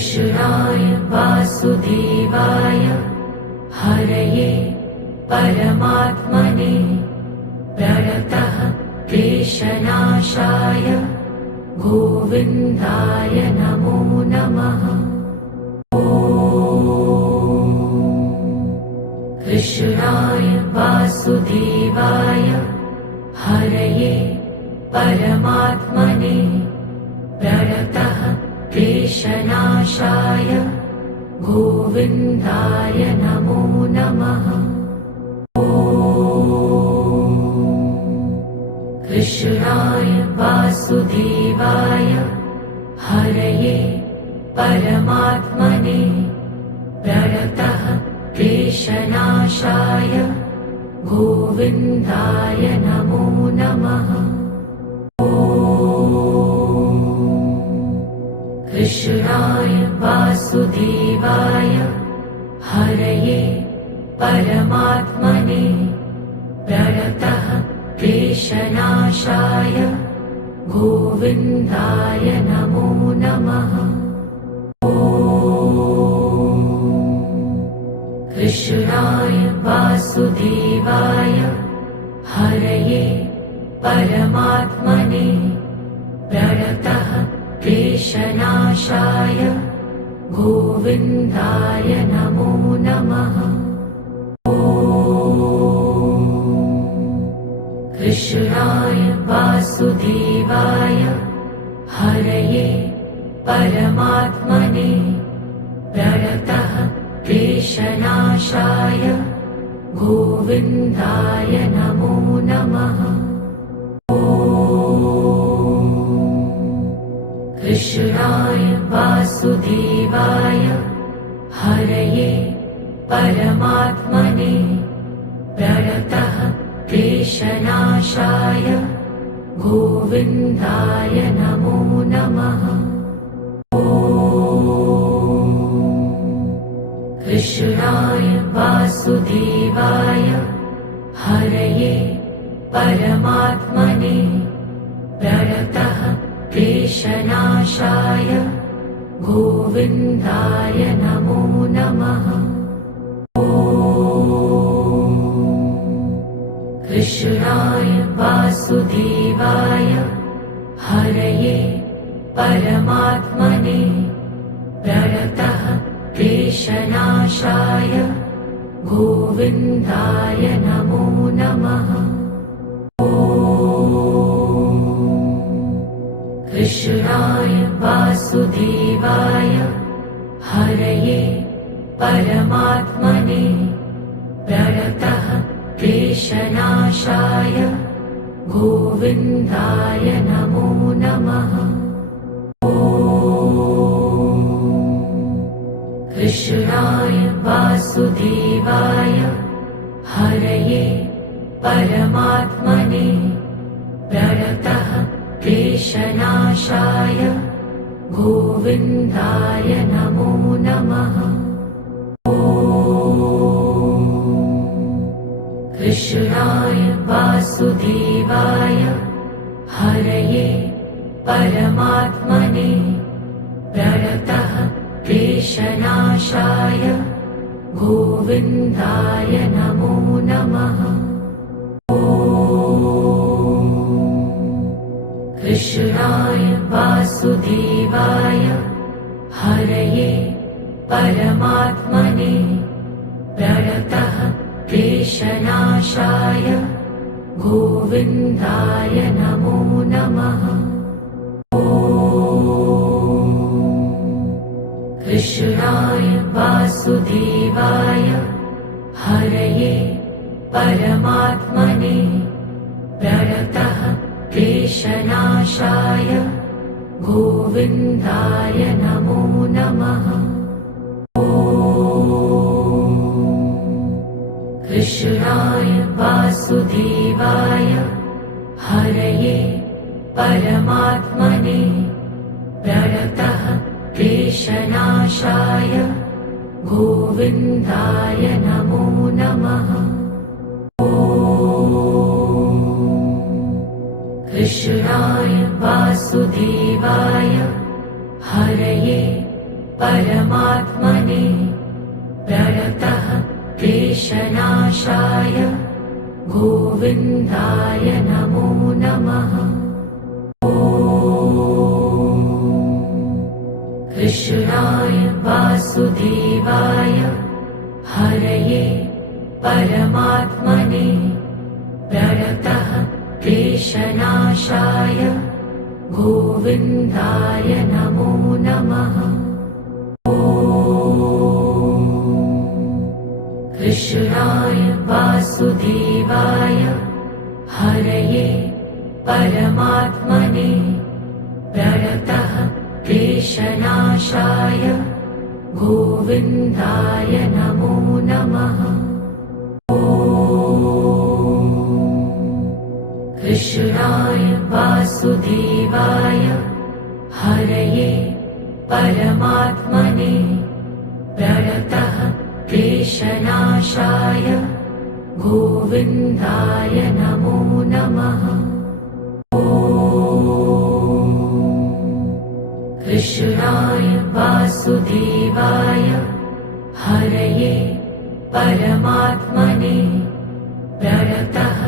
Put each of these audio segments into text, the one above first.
कृष्णाय वासुदेवाय हरये परमात्मने प्रणतः क्लेशनाशाय गोविन्दाय नमो नमः। कृष्णाय वासुदेवाय हरये परमात्मने प्रणतः क्लेशनाशाय गोविन्दाय नमो नमः। कृष्णाय वासुदेवाय हरये परमात्मने प्रणतः क्लेशनाशाय गोविन्दाय नमो नमः। कृष्णाय वासुदेवाय हरये परमात्मने प्रणतः क्लेशनाशाय गोविन्दाय नमो नमः। कृष्णाय वासुदेवाय हरये परमात्मने प्रणतः क्लेशनाशाय गोविन्दाय नमो नमः। कृष्णाय वासुदेवाय हरये परमात्मने प्रणतः क्लेशनाशाय गोविन्दाय नमो नमः। कृष्णाय वासुदेवाय हरये परमात्मने प्रणतः क्लेशनाशाय गोविन्दाय नमो नमः। कृष्णाय वासुदेवाय हरये परमात्मने प्रणतः क्लेशनाशाय गोविन्दाय नमो नमः। कृष्णाय वासुदेवाय हरये परमात्मने प्रणतः क्लेशनाशाय गोविन्दाय नमो नमः। कृष्णाय वासुदेवाय हरये परमात्मने प्रणतः क्लेशनाशाय गोविन्दाय नमो नमः। कृष्णाय वासुदेवाय हरये परमात्मने प्रणतः क्लेशनाशाय गोविन्दाय नमो नमः। कृष्णाय वासुदेवाय हरये परमात्मने प्रणतः क्लेशनाशाय गोविन्दाय नमो नमः। कृष्णाय वासुदेवाय हरये परमात्मने प्रणतः क्लेशनाशाय गोविन्दाय नमो नमः। कृष्णाय वासुदेवाय हरये परमात्मने प्रणतः क्लेशनाशाय गोविन्दाय नमो नमः। कृष्णाय वासुदेवाय हरये परमात्मने प्रणतः क्लेशनाशाय गोविन्दाय नमो नमः। कृष्णाय वासुदेवाय हरये परमात्मने प्रणतः क्लेशनाशाय गोविन्दाय नमो नमः। कृष्णाय वासुदेवाय हरये परमात्मने प्रणतः क्लेशनाशाय गोविन्दाय नमो नमः। कृष्णाय वासुदेवाय हरये परमात्मने प्रणतः क्लेशनाशाय गोविन्दाय नमो नमः। कृष्णाय वासुदेवाय हरये परमात्मने प्रणतः क्लेशनाशाय गोविन्दाय नमो नमः। कृष्णाय वासुदेवाय हरये परमात्मने प्रणतः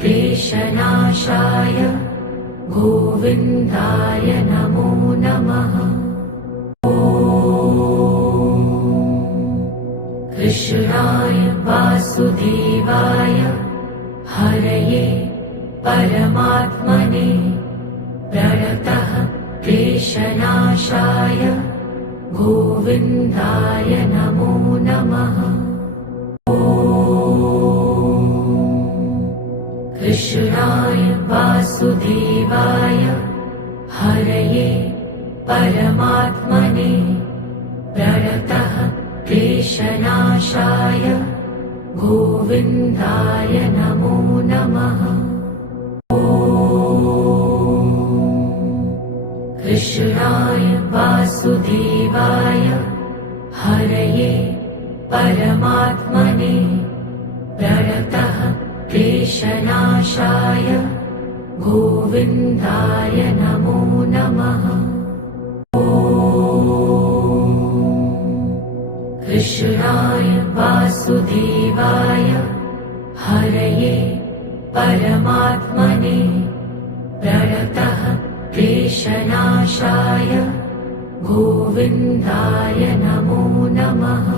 क्लेशनाशाय गोविन्दाय नमो नमः। कृष्णाय वासुदेवाय हरये परमात्मने प्रणतः क्लेशनाशाय गोविन्दाय नमो नमः। कृष्णाय वासुदेवाय हरये परमात्मने प्रणतः क्लेशनाशाय गोविन्दाय नमो नमः। कृष्णाय वासुदेवाय हरये परमात्मने प्रणतः क्लेशनाशाय गोविन्दाय नमो नमः। कृष्णाय वासुदेवाय हरये परमात्मने प्रणतः क्लेशनाशाय गोविन्दाय नमो नमः।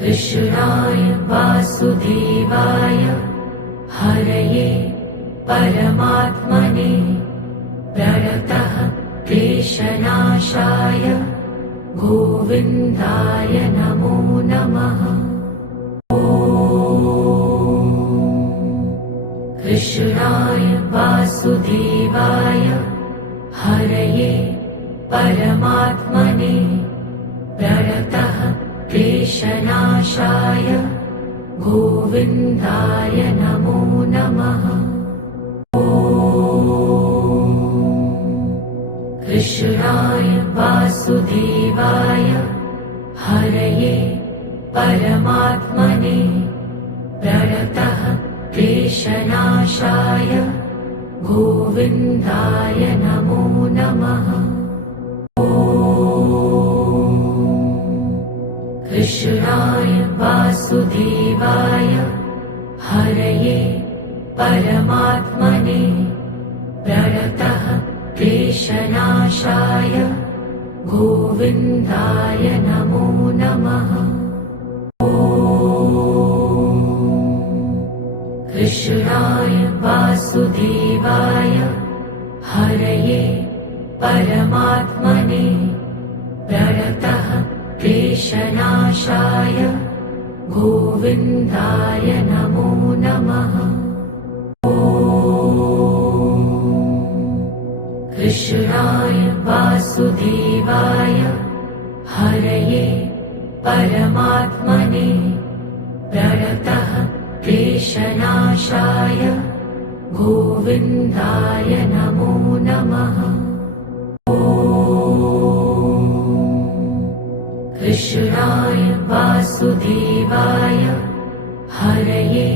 कृष्णाय वासुदेवाय हरये परमात्मने प्रणतः क्लेशनाशाय गोविन्दाय नमो नमः। कृष्णाय वासुदेवाय हरये परमात्मने प्रणतः क्लेशनाशाय गोविन्दाय नमो नमः। कृष्णाय वासुदेवाय हरये परमात्मने प्रणतः क्लेशनाशाय गोविन्दाय नमो नमः। कृष्णाय वासुदेवाय हरये परमात्मने प्रणतः क्लेशनाशाय गोविन्दाय नमो नमः। कृष्णाय वासुदेवाय हरये परमात्मने प्रणतः क्लेशनाशाय गोविन्दाय नमो नमः। कृष्णाय वासुदेवाय हरये परमात्मने प्रणतः क्लेशनाशाय गोविन्दाय नमो नमः। कृष्णाय वासुदेवाय हरये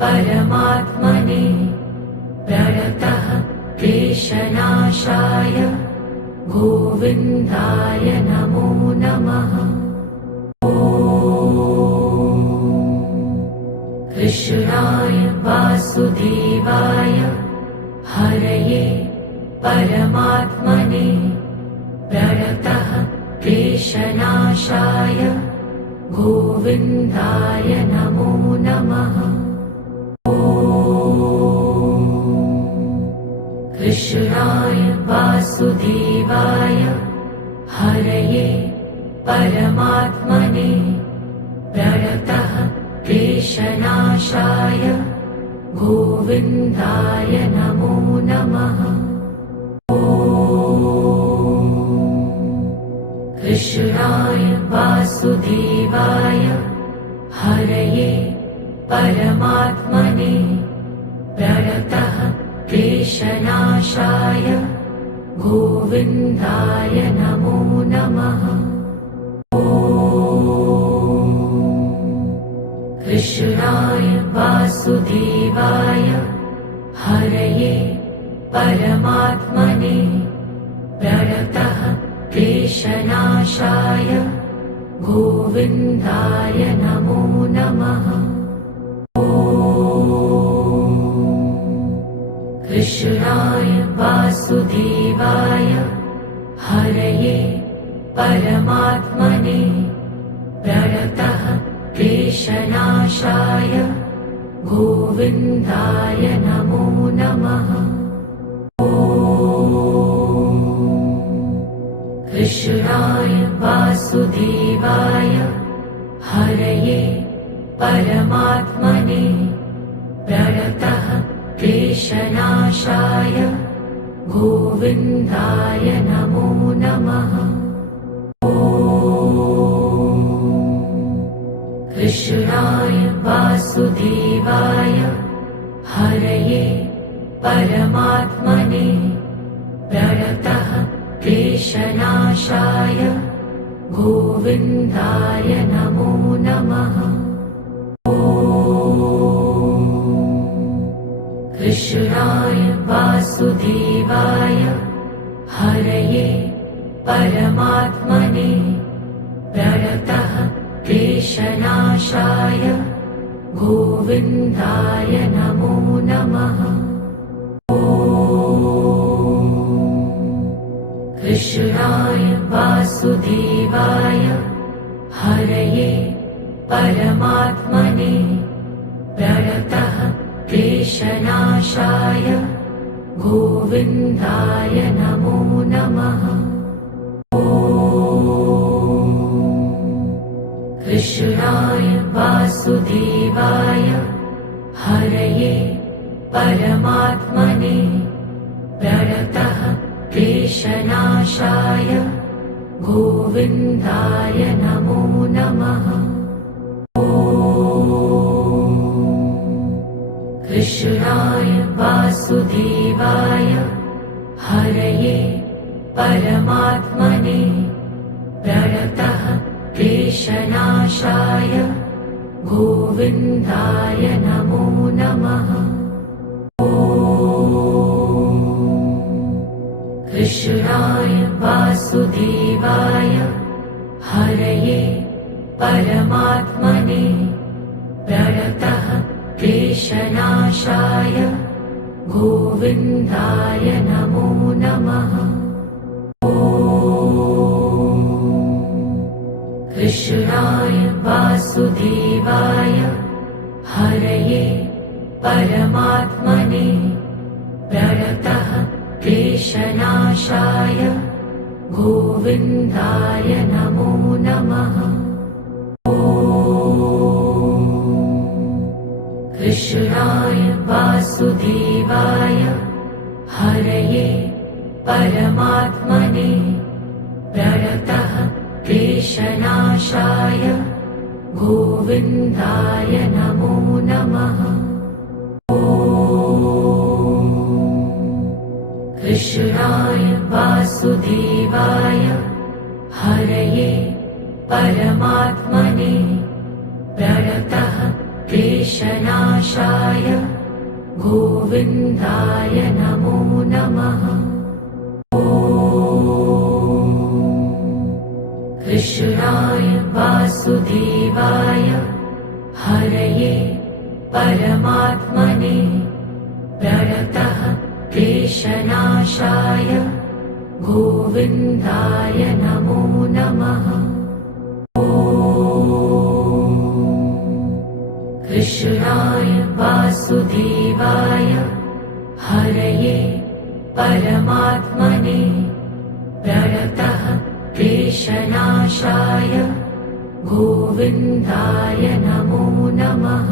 परमात्मने प्रणतः क्लेशनाशाय क्लेशनाशाय गोविन्दाय नमो नमः। कृष्णाय वासुदेवाय हरये परमात्मने प्रणतः क्लेशनाशाय गोविन्दाय नमो नमः। कृष्णाय वासुदेवाय हरये परमात्मने प्रणतः क्लेशनाशाय गोविन्दाय नमो नमः। कृष्णाय वासुदेवाय हरये परमात्मने प्रणतः क्लेशनाशाय गोविन्दाय नमो नमः। कृष्णाय वासुदेवाय हरये परमात्मने प्रणतः क्लेशनाशाय गोविन्दाय नमो नमः। कृष्णाय वासुदेवाय हरये परमात्मने प्रणतः क्लेशनाशाय गोविन्दाय नमो नमः। कृष्णाय वासुदेवाय हरये परमात्मने प्रणतः क्लेशनाशाय गोविन्दाय नमो नमः। कृष्णाय वासुदेवाय हरये परमात्मने प्रणतः क्लेशनाशाय गोविन्दाय नमो नमः। कृष्णाय वासुदेवाय हरये परमात्मने प्रणतः क्लेशनाशाय गोविन्दाय नमो नमः। कृष्णाय वासुदेवाय हरये परमात्मने प्रणतः क्लेशनाशाय गोविन्दाय नमो नमः। कृष्णाय वासुदेवाय हरये परमात्मने प्रणतः क्लेशनाशाय गोविन्दाय नमो नमः। कृष्णाय वासुदेवाय हरये परमात्मने प्रणतः क्लेशनाशाय गोविन्दाय नमो नमः। कृष्णाय वासुदेवाय हरये परमात्मने प्रणतः क्लेशनाशाय गोविन्दाय नमो नमः। कृष्णाय वासुदेवाय हरये परमात्मने प्रणतः क्लेशनाशाय गोविन्दाय नमो नमः। कृष्णाय वासुदेवाय हरये परमात्मने प्रणतः क्लेशनाशाय गोविन्दाय नमो नमः। कृष्णाय वासुदेवाय हरये परमात्मने प्रणतः क्लेशनाशाय गोविन्दाय नमो नमः। कृष्णाय वासुदेवाय हरये परमात्मने प्रणतः क्लेशनाशाय गोविन्दाय नमो नमः। कृष्णाय वासुदेवाय हरये परमात्मने प्रणतः क्लेशनाशाय गोविन्दाय नमो नमः।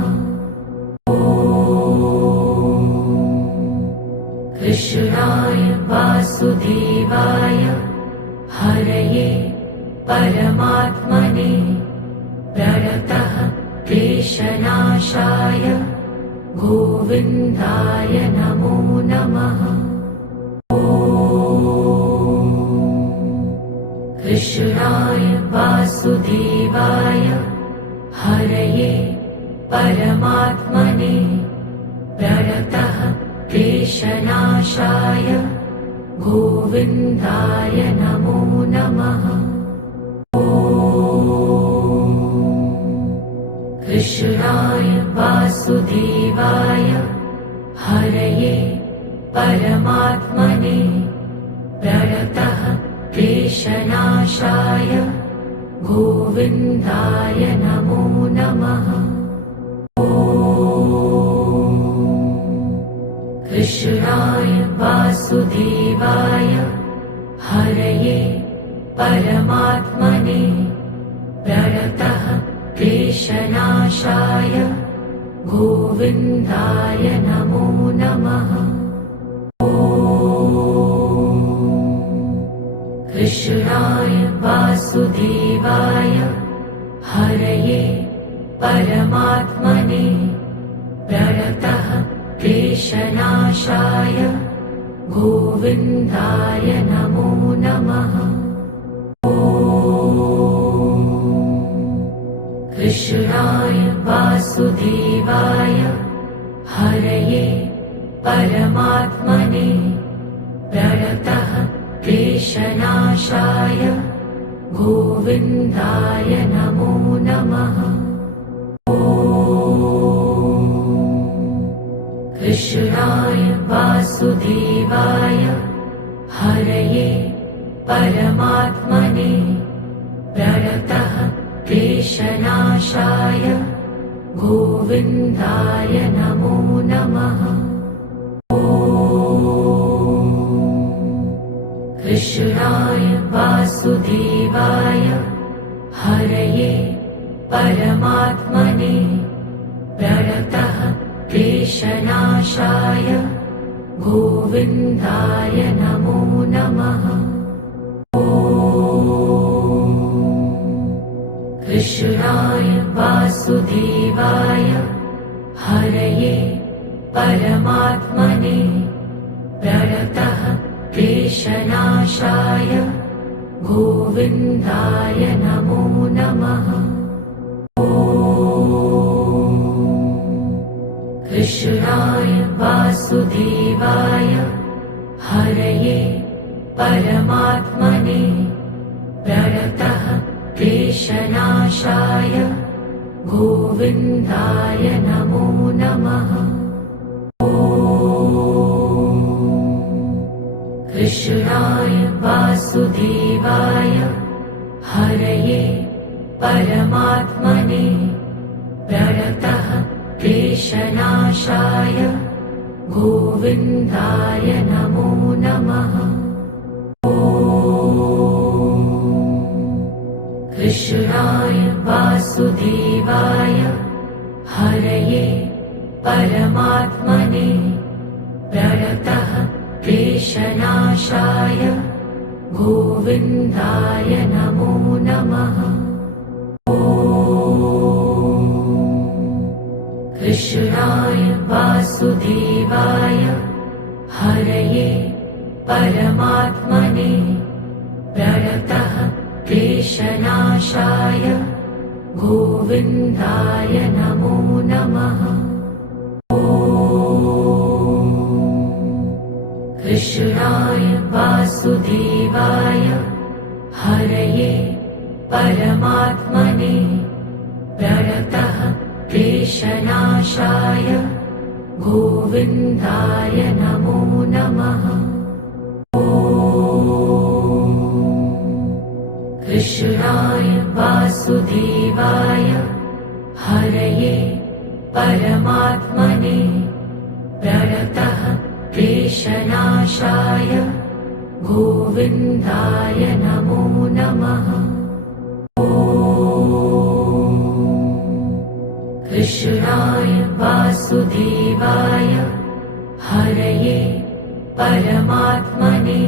कृष्णाय वासुदेवाय हरये परमात्मने प्रणतः क्लेशनाशाय गोविन्दाय नमो नमः। कृष्णाय वासुदेवाय हरये परमात्मने प्रणतः क्लेशनाशाय गोविन्दाय नमो नमः। कृष्णाय वासुदेवाय हरये परमात्मने प्रणतः क्लेशनाशाय गोविन्दाय नमो नमः। कृष्णाय वासुदेवाय हरये परमात्मने प्रणतः क्लेशनाशाय गोविन्दाय नमो नमः। कृष्णाय वासुदेवाय हरये परमात्मने प्रणतः क्लेशनाशाय गोविन्दाय नमो नमः। कृष्णाय वासुदेवाय हरये परमात्मने प्रणतः क्लेशनाशाय गोविन्दाय नमो नमः। कृष्णाय वासुदेवाय हरये परमात्मने प्रणतः क्लेशनाशाय गोविन्दाय नमो नमः। कृष्णाय वासुदेवाय हरये परमात्मने प्रणतः क्लेशनाशाय गोविन्दाय नमो नमः। कृष्णाय वासुदेवाय हरये परमात्मने प्रणतः क्लेशनाशाय गोविन्दाय नमो नमः। कृष्णाय वासुदेवाय हरये परमात्मने प्रणतः क्लेशनाशाय गोविन्दाय नमो नमः। कृष्णाय वासुदेवाय हरये परमात्मने प्रणतः क्लेशनाशाय गोविन्दाय नमो नमः। कृष्णाय वासुदेवाय हरये परमात्मने प्रणतः क्लेशनाशाय गोविन्दाय नमो नमः। कृष्णाय वासुदेवाय हरये परमात्मने प्रणतः क्लेशनाशाय गोविन्दाय नमो नमः। कृष्णाय वासुदेवाय हरये परमात्मने प्रणतः क्लेशनाशाय गोविन्दाय नमो नमः। कृष्णाय वासुदेवाय हरये परमात्मने प्रणतः क्लेशनाशाय गोविन्दाय नमो नमः। कृष्णाय वासुदेवाय हरये परमात्मने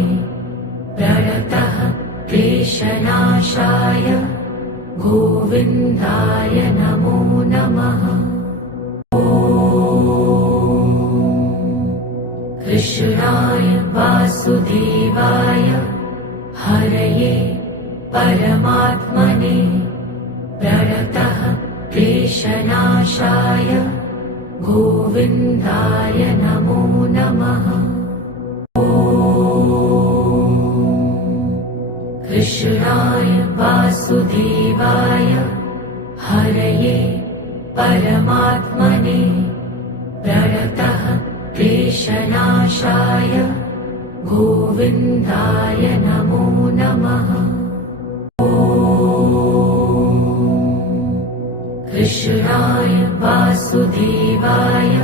प्रणतः क्लेशनाशाय गोविन्दाय नमो नमः। कृष्णाय वासुदेवाय हरये परमात्मने प्रणतः क्लेशनाशाय गोविन्दाय नमो नमः। कृष्णाय वासुदेवाय हरये परमात्मने प्रणतः क्लेशनाशाय गोविन्दाय नमो नमः। कृष्णाय वासुदेवाय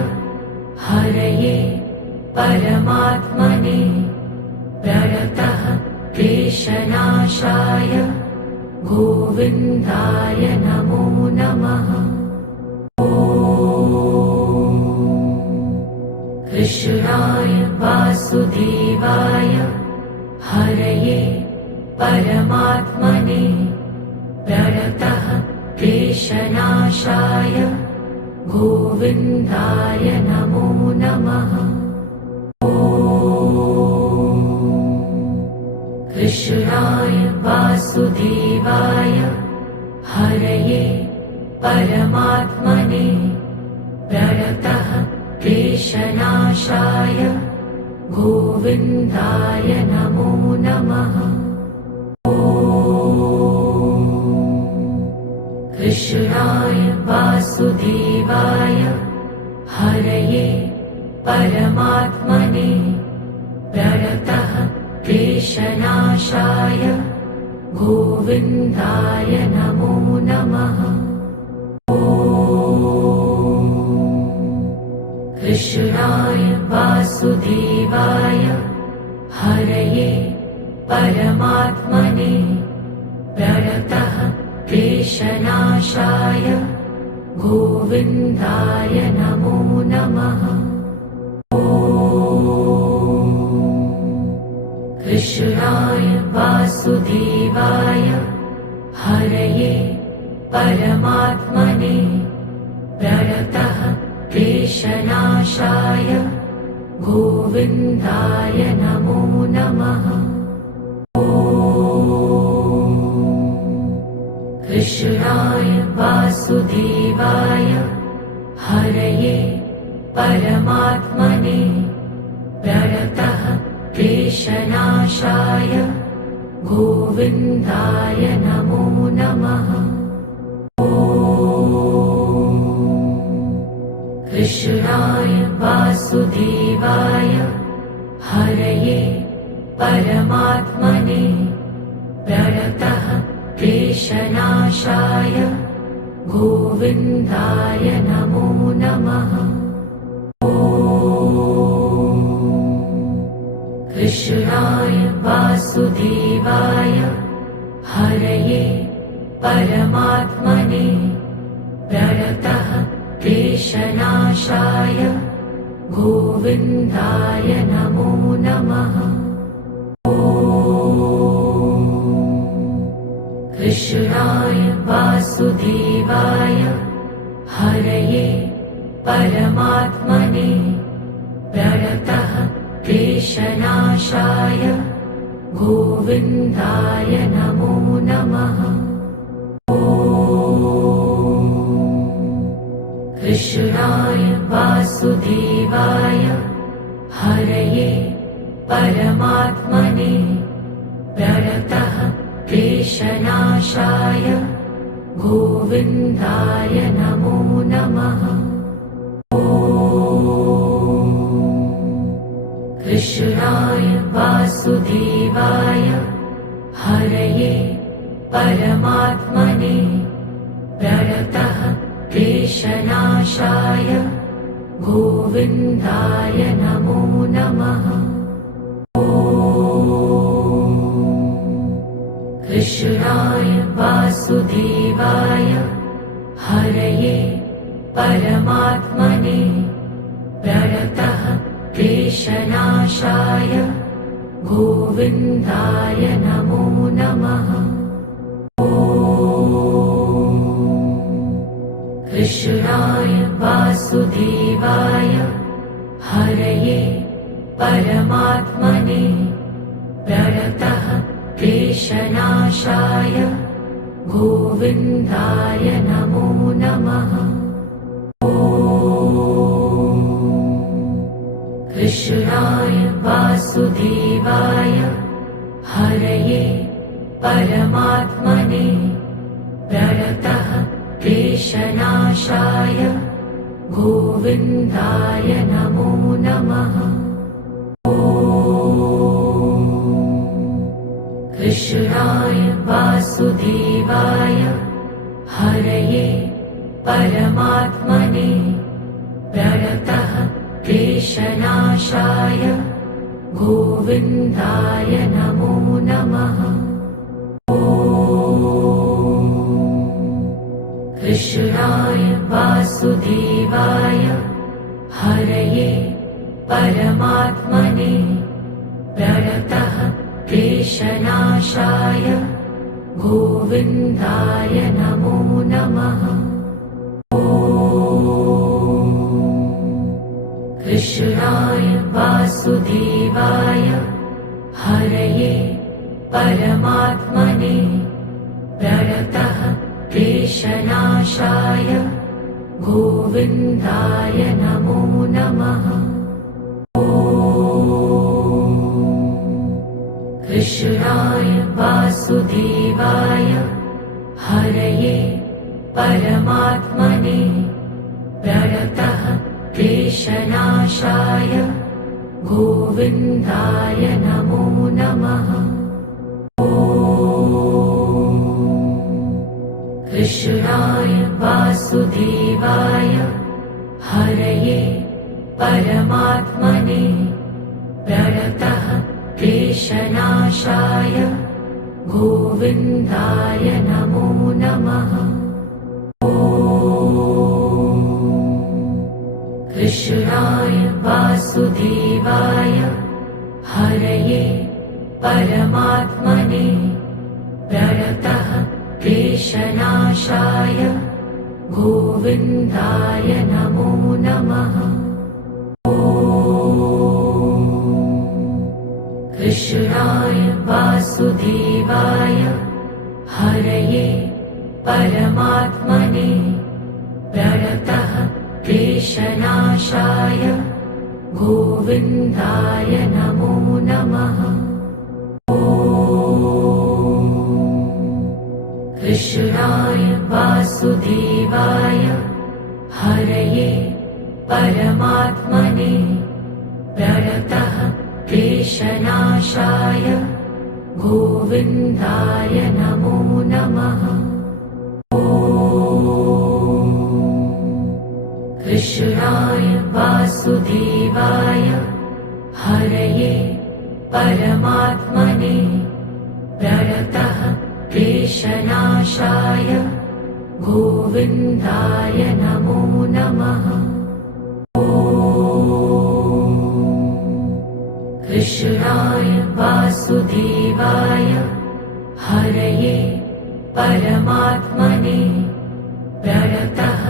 हरये परमात्मने प्रणतः क्लेशनाशाय गोविन्दाय नमो नमः। कृष्णाय वासुदेवाय हरये परमात्मने प्रणतः क्लेशनाशाय गोविन्दाय नमो नमः। कृष्णाय वासुदेवाय हरये परमात्मने प्रणतः क्लेशनाशाय गोविन्दाय नमो नमः। कृष्णाय वासुदेवाय हरये परमात्मने प्रणतः क्लेशनाशाय गोविन्दाय नमो नमः। कृष्णाय वासुदेवाय हरये परमात्मने प्रणतः क्लेशनाशाय गोविन्दाय नमो नमः। कृष्णाय वासुदेवाय हरये परमात्मने प्रणतः क्लेशनाशाय गोविन्दाय नमो नमः। कृष्णाय वासुदेवाय हरये परमात्मने प्रणतः क्लेशनाशाय गोविन्दाय नमो नमः। कृष्णाय वासुदेवाय हरये परमात्मने प्रणतः क्लेशनाशाय गोविन्दाय नमो नमः। कृष्णाय वासुदेवाय हरये परमात्मने प्रणतः क्लेशनाशाय गोविन्दाय नमो नमः। कृष्णाय वासुदेवाय हरये परमात्मने प्रणतः क्लेशनाशाय गोविन्दाय नमो नमः। कृष्णाय वासुदेवाय हरये परमात्मने प्रणतः क्लेशनाशाय गोविन्दाय नमो नमः। कृष्णाय वासुदेवाय हरये परमात्मने प्रणतः क्लेशनाशाय गोविन्दाय नमो नमः। कृष्णाय वासुदेवाय हरये परमात्मने प्रणतः क्लेशनाशाय गोविन्दाय नमो नमः। कृष्णाय वासुदेवाय हरये परमात्मने प्रणतः क्लेशनाशाय गोविन्दाय नमो नमः। कृष्णाय वासुदेवाय हरये परमात्मने प्रणतः क्लेशनाशाय गोविन्दाय नमो नमः। कृष्णाय वासुदेवाय हरये परमात्मने प्रणतः क्लेशनाशाय गोविन्दाय नमो नमः। कृष्णाय वासुदेवाय हरये परमात्मने प्रणतः क्लेशनाशाय गोविन्दाय नमो नमः। कृष्णाय वासुदेवाय हरये परमात्मने प्रणतः क्लेशनाशाय गोविन्दाय नमो नमः। कृष्णाय वासुदेवाय हरये परमात्मने प्रणतः क्लेशनाशाय गोविन्दाय नमो नमः। कृष्णाय वासुदेवाय हरये परमात्मने प्रणतः क्लेशनाशाय गोविन्दाय नमो नमः। कृष्णाय वासुदेवाय हरये परमात्मने प्रणतः क्लेशनाशाय गोविन्दाय नमो नमः। कृष्णाय वासुदेवाय हरये परमात्मने प्रणतः क्लेशनाशाय गोविन्दाय नमो नमः। कृष्णाय वासुदेवाय हरये परमात्मने प्रणतः क्लेशनाशाय गोविन्दाय नमो नमः। कृष्णाय वासुदेवाय हरये परमात्मने प्रणतः क्लेशनाशाय गोविन्दाय नमो नमः। कृष्णाय वासुदेवाय हरये परमात्मने प्रणतः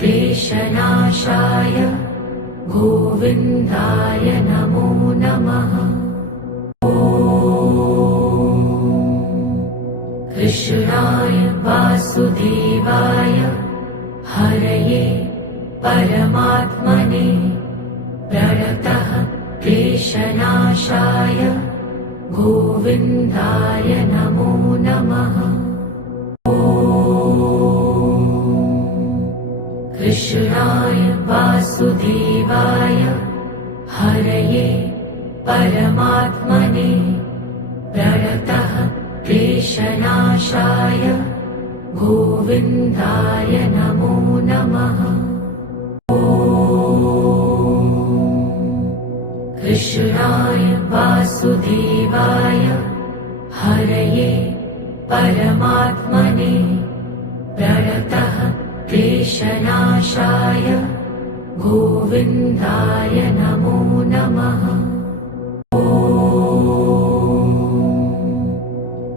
क्लेशनाशाय गोविन्दाय नमो नमः। कृष्णाय वासुदेवाय हरये परमात्मने प्रणतः क्लेशनाशाय क्लेशनाशाय गोविन्दाय नमो नमः। कृष्णाय वासुदेवाय हरये परमात्मने प्रणतः क्लेशनाशाय गोविन्दाय नमो नमः। कृष्णाय वासुदेवाय हरये परमात्मने प्रणतः क्लेशनाशाय गोविन्दाय नमो नमः।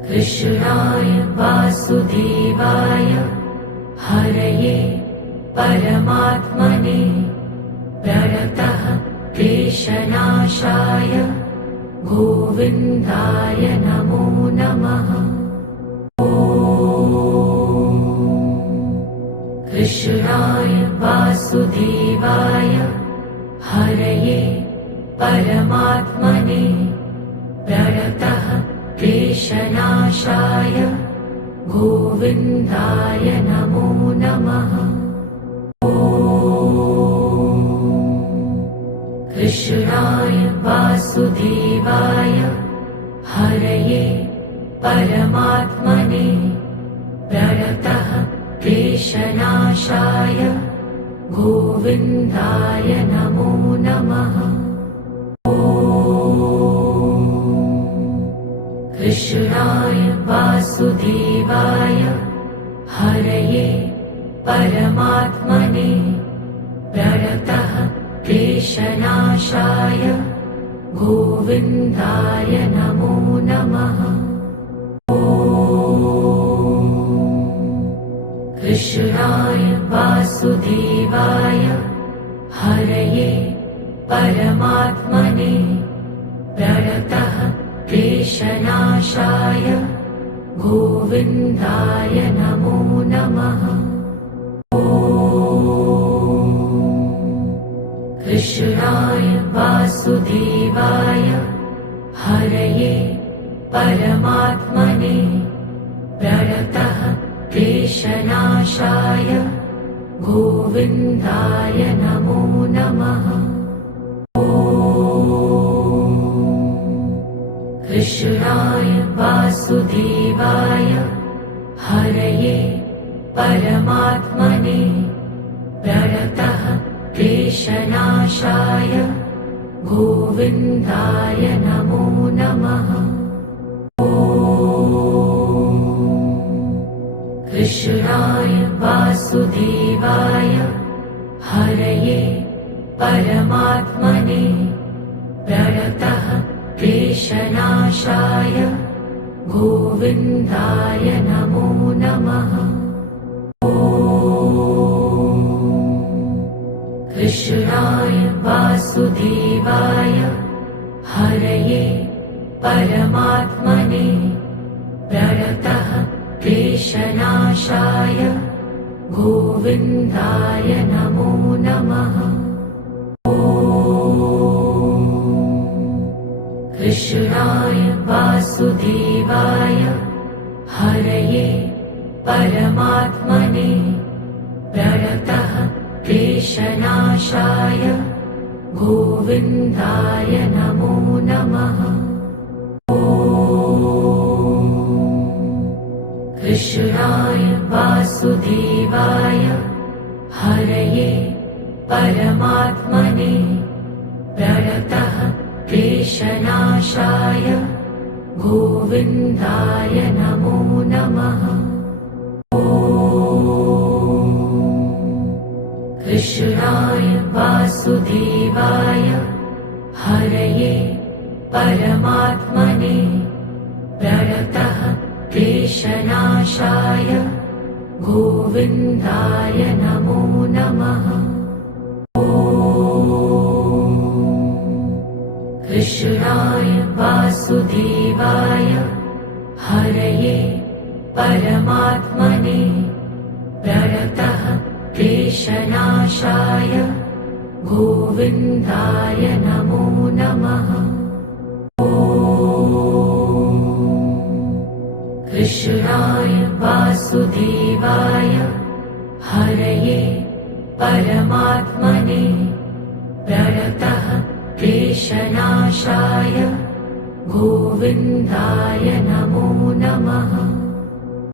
कृष्णाय वासुदेवाय हरये परमात्मने प्रणतः क्लेशनाशाय गोविन्दाय नमो नमः। कृष्णाय वासुदेवाय हरये परमात्मने प्रणतः क्लेशनाशाय गोविन्दाय नमो नमः। कृष्णाय वासुदेवाय हरये परमात्मने प्रणतः क्लेशनाशाय गोविन्दाय नमो नमः। कृष्णाय वासुदेवाय हरये परमात्मने प्रणतः क्लेशनाशाय गोविन्दाय नमो नमः। कृष्णाय वासुदेवाय हरये परमात्मने प्रणतः क्लेशनाशाय गोविन्दाय नमो नमः। कृष्णाय वासुदेवाय हरये परमात्मने प्रणतः क्लेशनाशाय गोविन्दाय नमो नमः। कृष्णाय वासुदेवाय हरये परमात्मने प्रणतः क्लेशनाशाय गोविन्दाय नमो नमः। कृष्णाय वासुदेवाय हरये परमात्मने प्रणतः क्लेशनाशाय गोविन्दाय नमो नमः। कृष्णाय वासुदेवाय हरये परमात्मने प्रणतः क्लेशनाशाय गोविन्दाय नमो नमः। कृष्णाय वासुदेवाय हरये परमात्मने प्रणतः क्लेशनाशाय गोविन्दाय नमो नमः। कृष्णाय वासुदेवाय हरये परमात्मने प्रणतः क्लेशनाशाय गोविन्दाय नमो नमः। कृष्णाय वासुदेवाय हरये परमात्मने प्रणतः क्लेशनाशाय गोविन्दाय नमो नमः। कृष्णाय वासुदेवाय हरये परमात्मने प्रणतः क्लेशनाशाय गोविन्दाय नमो नमः। कृष्णाय वासुदेवाय हरये परमात्मने प्रणतः क्लेशनाशाय गोविन्दाय नमो नमः।